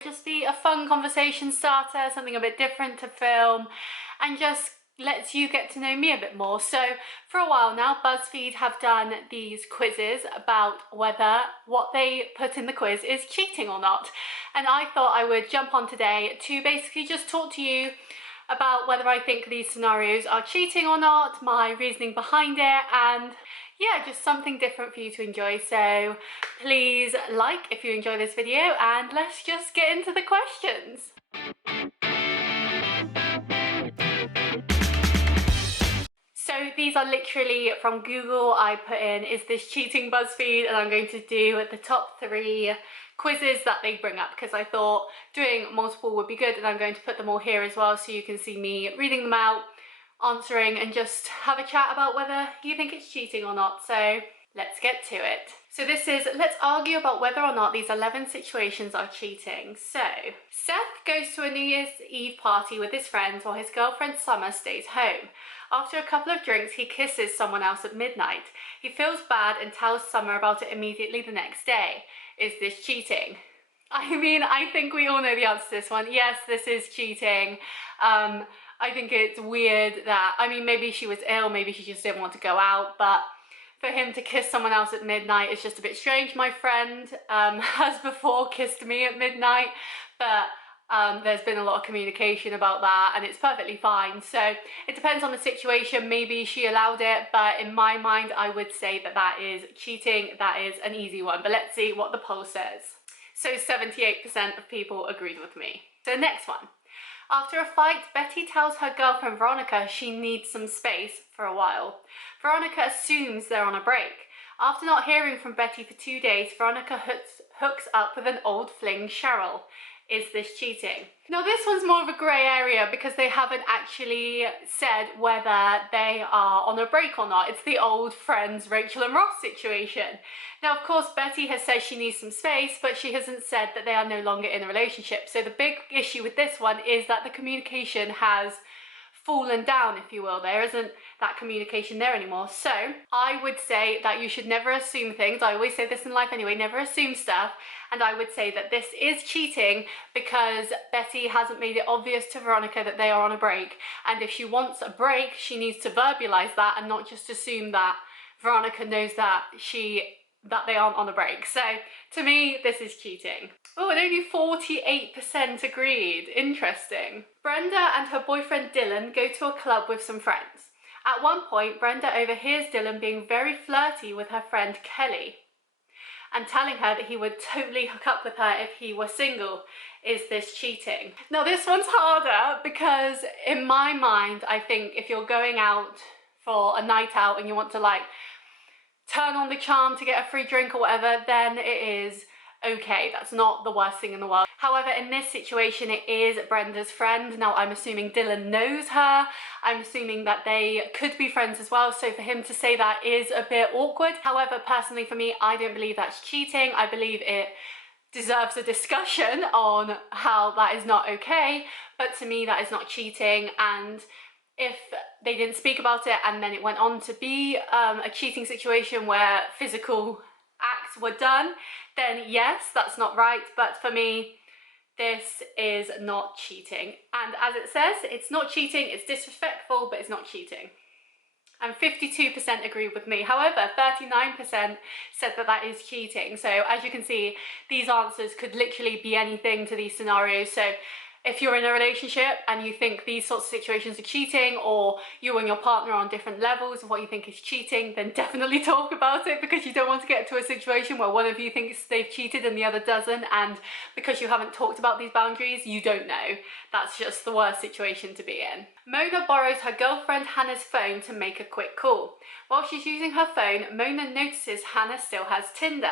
Just be a fun conversation starter, something a bit different to film, and just lets you get to know me a bit more. So for a while now, BuzzFeed have done these quizzes about whether what they put in the quiz is cheating or not. And I thought I would jump on today to basically just talk to you about whether I think these scenarios are cheating or not, my reasoning behind it, and yeah, just something different for you to enjoy. So please like if you enjoy this video, and let's just get into the questions. So these are literally from Google. I put in, is this cheating, BuzzFeed, and I'm going to do the top 3 quizzes that they bring up because I thought doing multiple would be good, and I'm going to put them all here as well so you can see me reading them out, answering, and just have a chat about whether you think it's cheating or not. So let's get to it. So this is, let's argue about whether or not these 11 situations are cheating. So Seth goes to a New Year's Eve party with his friends while his girlfriend Summer stays home. After a couple of drinks, he kisses someone else at midnight. He feels bad and tells Summer about it immediately the next day. Is this cheating? I mean, I think we all know the answer to this one. Yes, this is cheating. I think it's weird that, I mean, maybe she was ill, maybe she just didn't want to go out, but for him to kiss someone else at midnight is just a bit strange. My friend has before kissed me at midnight, but there's been a lot of communication about that and it's perfectly fine. So it depends on the situation. Maybe she allowed it, but in my mind, I would say that that is cheating. That is an easy one, but let's see what the poll says. So 78% of people agreed with me. So next one. After a fight, Betty tells her girlfriend Veronica she needs some space for a while. Veronica assumes they're on a break. After not hearing from Betty for 2 days, Veronica hooks up with an old fling, Cheryl. Is this cheating? Now this one's more of a grey area because they haven't actually said whether they are on a break or not. It's the old friends Rachel and Ross situation. Now of course Betty has said she needs some space, but she hasn't said that they are no longer in a relationship. So the big issue with this one is that the communication has fallen down, if you will. There isn't that communication there anymore. So I would say that you should never assume things. I always say this in life anyway, never assume stuff. And I would say that this is cheating because Betty hasn't made it obvious to Veronica that they are on a break. And if she wants a break, she needs to verbalize that and not just assume that Veronica knows that they aren't on a break. So to me, this is cheating. Oh, and only 48% agreed. Interesting. Brenda and her boyfriend Dylan go to a club with some friends. At one point, Brenda overhears Dylan being very flirty with her friend Kelly and telling her that he would totally hook up with her if he were single. Is this cheating? Now this one's harder because in my mind, I think if you're going out for a night out and you want to like turn on the charm to get a free drink or whatever, then it is okay. That's not the worst thing in the world. However, in this situation, it is Brenda's friend. Now, I'm assuming Dylan knows her. I'm assuming that they could be friends as well. So for him to say that is a bit awkward. However, personally for me, I don't believe that's cheating. I believe it deserves a discussion on how that is not okay. But to me, that is not cheating. And if they didn't speak about it and then it went on to be a cheating situation where physical acts were done, then yes, that's not right. But for me, this is not cheating. And as it says, it's not cheating, it's disrespectful, but it's not cheating. And 52% agreed with me. However, 39% said that that is cheating. So as you can see, these answers could literally be anything to these scenarios. So if you're in a relationship and you think these sorts of situations are cheating, or you and your partner are on different levels of what you think is cheating, then definitely talk about it, because you don't want to get to a situation where one of you thinks they've cheated and the other doesn't, and because you haven't talked about these boundaries, you don't know. That's just the worst situation to be in. Mona borrows her girlfriend Hannah's phone to make a quick call. While she's using her phone, Mona notices Hannah still has Tinder.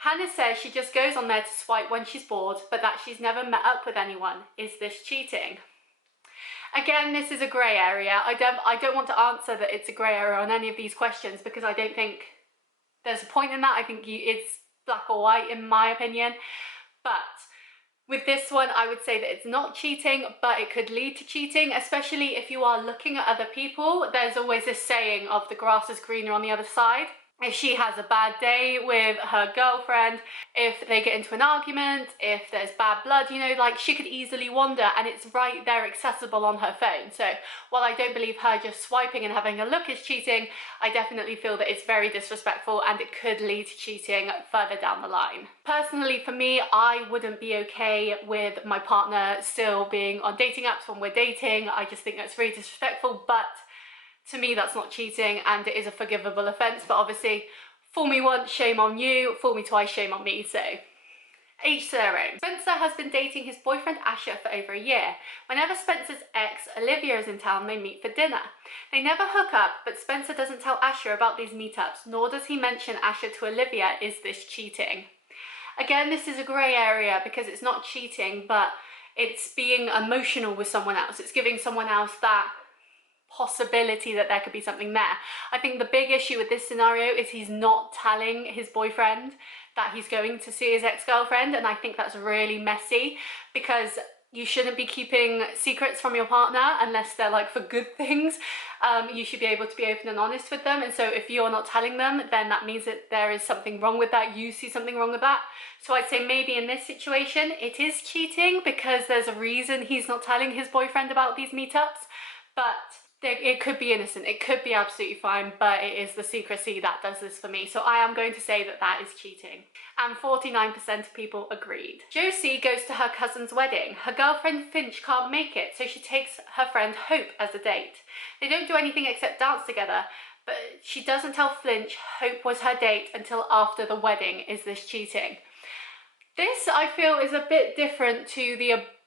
Hannah says she just goes on there to swipe when she's bored, but that she's never met up with anyone. Is this cheating? Again, this is a grey area. I don't want to answer that it's a grey area on any of these questions because I don't think there's a point in that. I think it's black or white in my opinion. But with this one, I would say that it's not cheating, but it could lead to cheating, especially if you are looking at other people. There's always this saying of the grass is greener on the other side. if she has a bad day with her girlfriend, if they get into an argument, if there's bad blood, you know, like she could easily wander, and it's right there accessible on her phone. So while I don't believe her just swiping and having a look is cheating, I definitely feel that it's very disrespectful and it could lead to cheating further down the line. Personally, for me, I wouldn't be okay with my partner still being on dating apps when we're dating. I just think that's very disrespectful, but to me that's not cheating and it is a forgivable offence. But obviously, fool me once, shame on you, fool me twice, shame on me. So each to their own. Spencer has been dating his boyfriend Asher for over a year. Whenever Spencer's ex Olivia is in town, they meet for dinner. They never hook up, but Spencer doesn't tell Asher about these meetups, nor does he mention Asher to Olivia. Is this cheating? Again, this is a grey area because it's not cheating, but it's being emotional with someone else. It's giving someone else that possibility that there could be something there. I think the big issue with this scenario is he's not telling his boyfriend that he's going to see his ex-girlfriend, and I think that's really messy because you shouldn't be keeping secrets from your partner unless they're like for good things. You should be able to be open and honest with them, and so if you're not telling them, then that means that there is something wrong with that. You see something wrong with that. So I'd say maybe in this situation it is cheating because there's a reason he's not telling his boyfriend about these meetups, but it could be innocent, it could be absolutely fine, but it is the secrecy that does this for me. So I am going to say that that is cheating. And 49% of people agreed. Josie goes to her cousin's wedding. Her girlfriend Finch can't make it, so she takes her friend Hope as a date. They don't do anything except dance together, but she doesn't tell Finch Hope was her date until after the wedding. Is this cheating? This, I feel, is a bit different to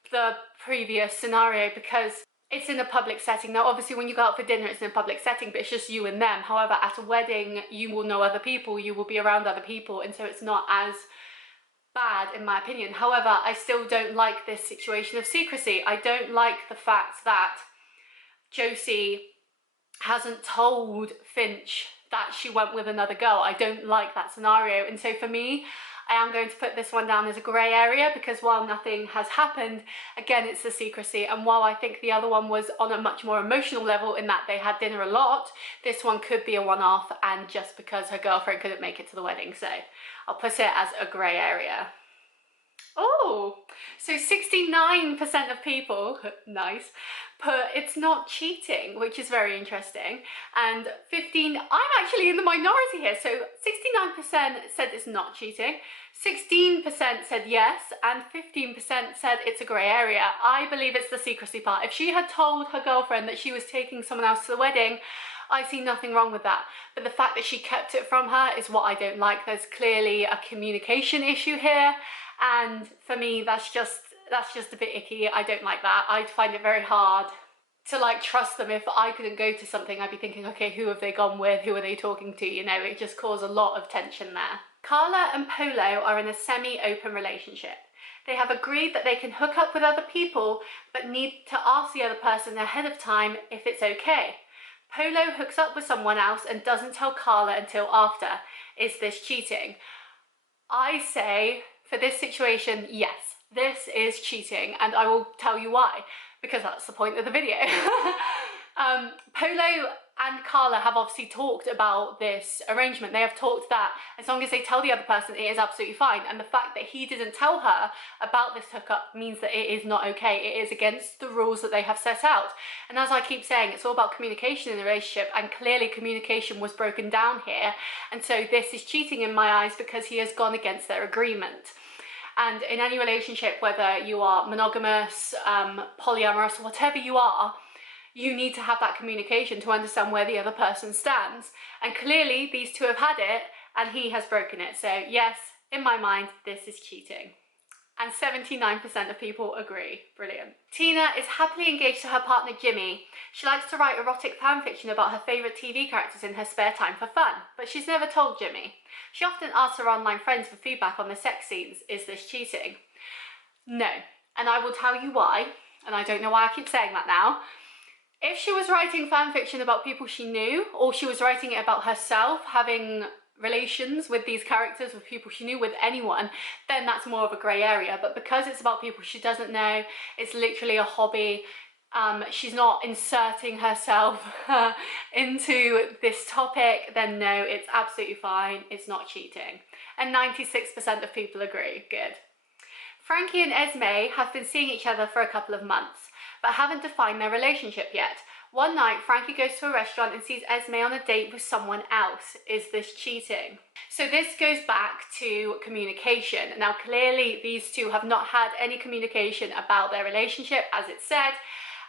the previous scenario because it's in a public setting. Now, obviously, when you go out for dinner, it's in a public setting, but it's just you and them. However, at a wedding, you will know other people, you will be around other people, and so it's not as bad, in my opinion. However, I still don't like this situation of secrecy. I don't like the fact that Josie hasn't told Finch that she went with another girl. I don't like that scenario, and so for me, I am going to put this one down as a grey area because while nothing has happened, again, it's the secrecy. And while I think the other one was on a much more emotional level in that they had dinner a lot, this one could be a one-off and just because her girlfriend couldn't make it to the wedding. So I'll put it as a grey area. Oh, so 69% of people, nice, put it's not cheating, which is very interesting. And I'm actually in the minority here. So 69% said it's not cheating, 16% said yes, and 15% said it's a grey area. I believe it's the secrecy part. If she had told her girlfriend that she was taking someone else to the wedding, I see nothing wrong with that. But the fact that she kept it from her is what I don't like. There's clearly a communication issue here. And for me, that's just a bit icky. I don't like that. I'd find it very hard to like trust them. If I couldn't go to something, I'd be thinking, okay, who have they gone with? Who are they talking to? You know, it just caused a lot of tension there. Carla and Polo are in a semi-open relationship. They have agreed that they can hook up with other people, but need to ask the other person ahead of time if it's okay. Polo hooks up with someone else and doesn't tell Carla until after. Is this cheating? I say, for this situation, yes, this is cheating, and I will tell you why, because that's the point of the video. Polo and Carla have obviously talked about this arrangement. They have talked that as long as they tell the other person, it is absolutely fine. And the fact that he didn't tell her about this hookup means that it is not okay. It is against the rules that they have set out. And as I keep saying, it's all about communication in the relationship, and clearly communication was broken down here. And so this is cheating in my eyes because he has gone against their agreement. And in any relationship, whether you are monogamous, polyamorous, whatever you are, you need to have that communication to understand where the other person stands. And clearly these two have had it and he has broken it. So yes, in my mind, this is cheating. And 79% of people agree. Brilliant. Tina is happily engaged to her partner Jimmy. She likes to write erotic fan fiction about her favourite TV characters in her spare time for fun, but she's never told Jimmy. She often asks her online friends for feedback on the sex scenes. Is this cheating? No. And I will tell you why, and I don't know why I keep saying that now. If she was writing fan fiction about people she knew, or she was writing it about herself having relations with these characters, with people she knew, with anyone, then that's more of a grey area. But because it's about people she doesn't know, it's literally a hobby, she's not inserting herself into this topic, then no, it's absolutely fine. It's not cheating. And 96% of people agree. Good. Frankie and Esme have been seeing each other for a couple of months, but haven't defined their relationship yet. One night, Frankie goes to a restaurant and sees Esme on a date with someone else. Is this cheating? So this goes back to communication. Now, clearly, these two have not had any communication about their relationship, as it said.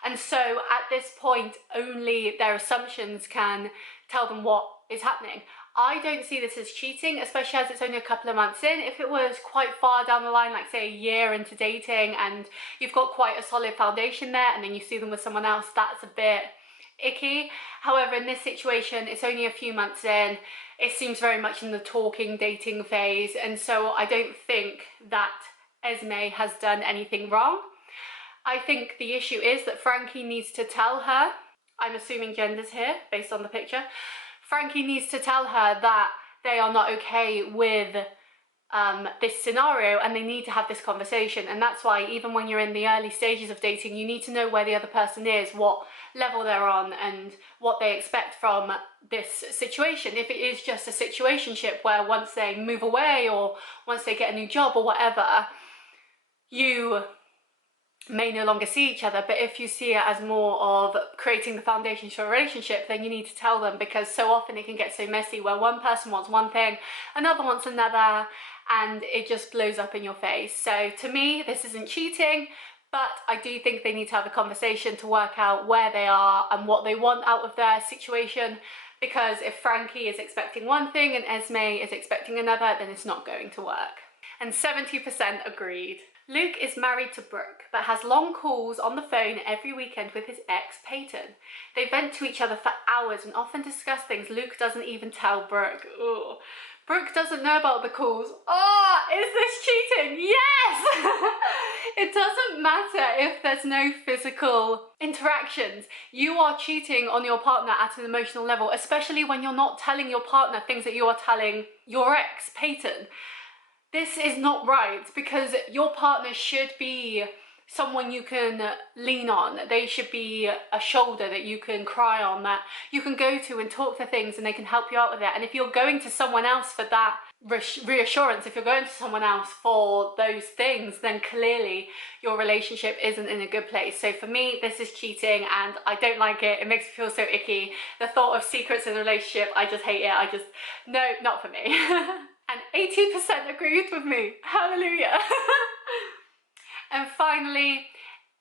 And so at this point, only their assumptions can tell them what is happening. I don't see this as cheating, especially as it's only a couple of months in. If it was quite far down the line, like say a year into dating, and you've got quite a solid foundation there, and then you see them with someone else, that's a bit icky. However, in this situation, it's only a few months in. It seems very much in the talking, dating phase, and so I don't think that Esme has done anything wrong. I think the issue is that Frankie needs to tell her, I'm assuming genders here based on the picture, Frankie needs to tell her that they are not okay with this scenario, and they need to have this conversation. And that's why even when you're in the early stages of dating, you need to know where the other person is, what level they're on, and what they expect from this situation. If it is just a situationship where once they move away or once they get a new job or whatever, you may no longer see each other. But if you see it as more of creating the foundation for a relationship, then you need to tell them, because so often it can get so messy where one person wants one thing, another wants another, and it just blows up in your face. So to me, this isn't cheating, but I do think they need to have a conversation to work out where they are and what they want out of their situation, because if Frankie is expecting one thing and Esme is expecting another, then it's not going to work. And 70% agreed. Luke is married to Brooke, but has long calls on the phone every weekend with his ex, Peyton. They vent to each other for hours and often discuss things Luke doesn't even tell Brooke. Ugh. Brooke doesn't know about the calls. Oh, is this cheating? Yes! It doesn't matter if there's no physical interactions. You are cheating on your partner at an emotional level, especially when you're not telling your partner things that you are telling your ex, Peyton. This is not right, because your partner should be someone you can lean on. They should be a shoulder that you can cry on, that you can go to and talk to things, and they can help you out with it. And if you're going to someone else for that reassurance, if you're going to someone else for those things, then clearly your relationship isn't in a good place. So for me, this is cheating, and I don't like it. It makes me feel so icky. The thought of secrets in a relationship, I just hate it. No, not for me. And 80% agreed with me. Hallelujah. And finally,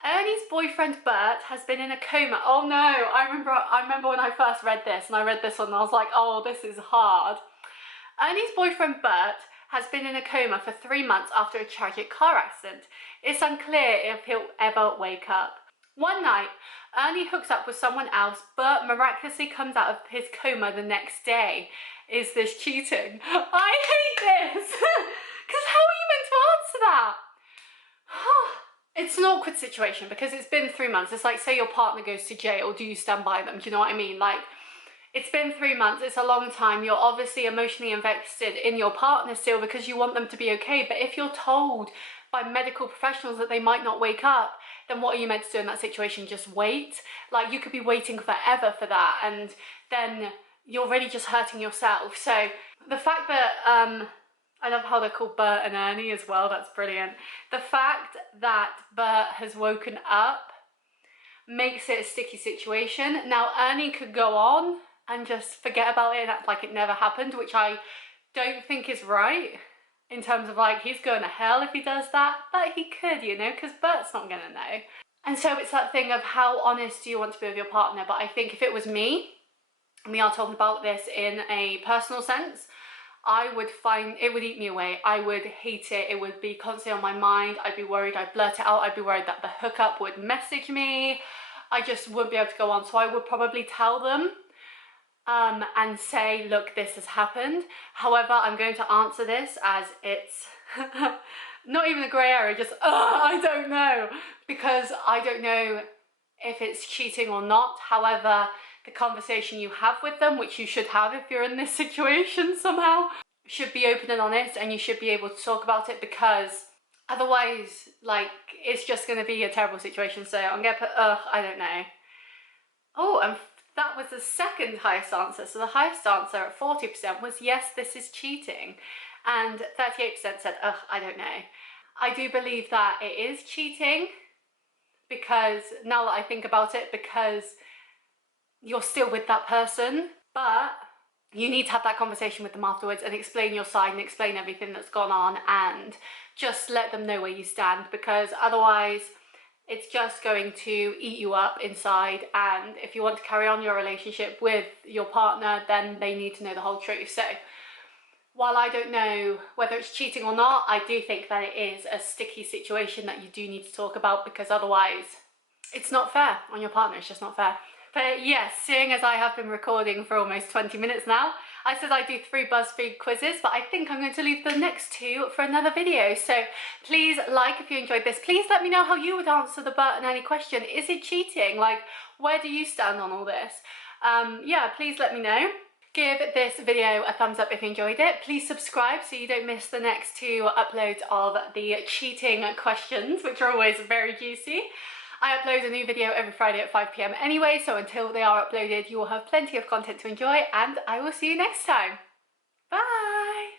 Ernie's boyfriend Bert has been in a coma. Oh no, I remember when I first read this, and I read this one and I was like, oh, this is hard. Ernie's boyfriend Bert has been in a coma for 3 months after a tragic car accident. It's unclear if he'll ever wake up. One night, Ernie hooks up with someone else. Bert miraculously comes out of his coma the next day. Is this cheating? I hate this! Because how are you meant to answer that? It's an awkward situation, because it's been 3 months. It's like, say your partner goes to jail, do you stand by them? Do you know what I mean? Like, it's been 3 months, it's a long time. You're obviously emotionally invested in your partner still, because you want them to be okay. But if you're told by medical professionals that they might not wake up, then what are you meant to do in that situation? Just wait? Like, you could be waiting forever for that, and then you're really just hurting yourself. So the fact that, I love how they're called Bert and Ernie as well, that's brilliant. The fact that Bert has woken up makes it a sticky situation. Now, Ernie could go on and just forget about it and act like it never happened, which I don't think is right, in terms of like, he's going to hell if he does that, but he could, you know, because Bert's not gonna know. And so it's that thing of how honest do you want to be with your partner. But I think if it was me, and we are talking about this in a personal sense, I would find it would eat me away. I would hate it. It would be constantly on my mind. I'd be worried I'd blurt it out. I'd be worried that the hookup would message me. I just wouldn't be able to go on. So I would probably tell them and say, look, this has happened. However, I'm going to answer this as it's not even a grey area, just, I don't know. Because I don't know if it's cheating or not. However, the conversation you have with them, which you should have if you're in this situation somehow, should be open and honest, and you should be able to talk about it, because Otherwise, like, it's just going to be a terrible situation. So I'm going to put, ugh, I don't know. Oh, and that was the second highest answer. So the highest answer at 40% was yes, this is cheating. And 38% said, ugh, I don't know. I do believe that it is cheating, because now that I think about it, because you're still with that person, but you need to have that conversation with them afterwards and explain your side and explain everything that's gone on and just let them know where you stand, because otherwise it's just going to eat you up inside. And if you want to carry on your relationship with your partner, then they need to know the whole truth. So while I don't know whether it's cheating or not, I do think that it is a sticky situation that you do need to talk about, because otherwise it's not fair on your partner. It's just not fair. But yes, seeing as I have been recording for almost 20 minutes now, I said I'd do 3 BuzzFeed quizzes, but I think I'm going to leave the next 2 for another video. So please like if you enjoyed this. Please let me know how you would answer the Bert and Annie question. Is it cheating? Like, where do you stand on all this? Yeah, please let me know. Give this video a thumbs up if you enjoyed it. Please subscribe so you don't miss the next 2 uploads of the cheating questions, which are always very juicy. I upload a new video every Friday at 5 PM anyway, so until they are uploaded, you will have plenty of content to enjoy, and I will see you next time. Bye!